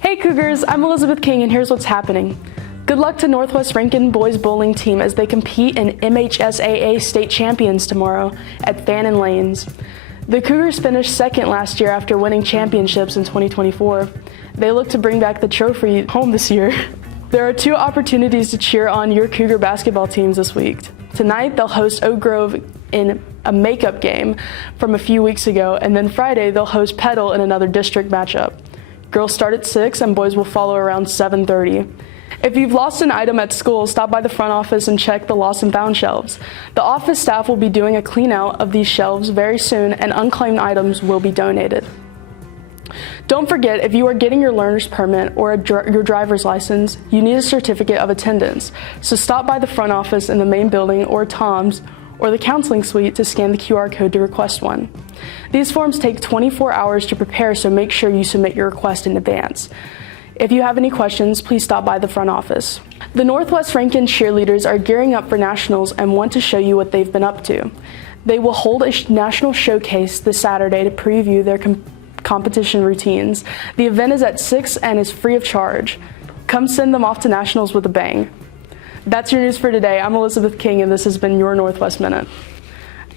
Hey Cougars, I'm Elizabeth King and here's what's happening. Good luck to Northwest Rankin boys bowling team as they compete in MHSAA state champions tomorrow at Fannin Lanes. The Cougars finished second last year after winning championships in 2024. They look to bring back the trophy home this year. There are 2 opportunities to cheer on your Cougar basketball teams this week. Tonight they'll host Oak Grove in a makeup game from a few weeks ago, and then Friday they'll host Petal in another district matchup. Girls start at 6 and boys will follow around 7:30. If you've lost an item at school, stop by the front office and check the lost and found shelves. The office staff will be doing a clean out of these shelves very soon and unclaimed items will be donated. Don't forget, if you are getting your learner's permit or your driver's license, you need a certificate of attendance. So stop by the front office in the main building or Tom's or the counseling suite to scan the QR code to request one. These forms take 24 hours to prepare, so make sure you submit your request in advance. If you have any questions, please stop by the front office. The Northwest Rankin cheerleaders are gearing up for nationals and want to show you what they've been up to. They will hold a national showcase this Saturday to preview their competition routines. The event is at 6 and is free of charge. Come send them off to nationals with a bang. That's your news for today. I'm Elizabeth King and this has been your Northwest Minute.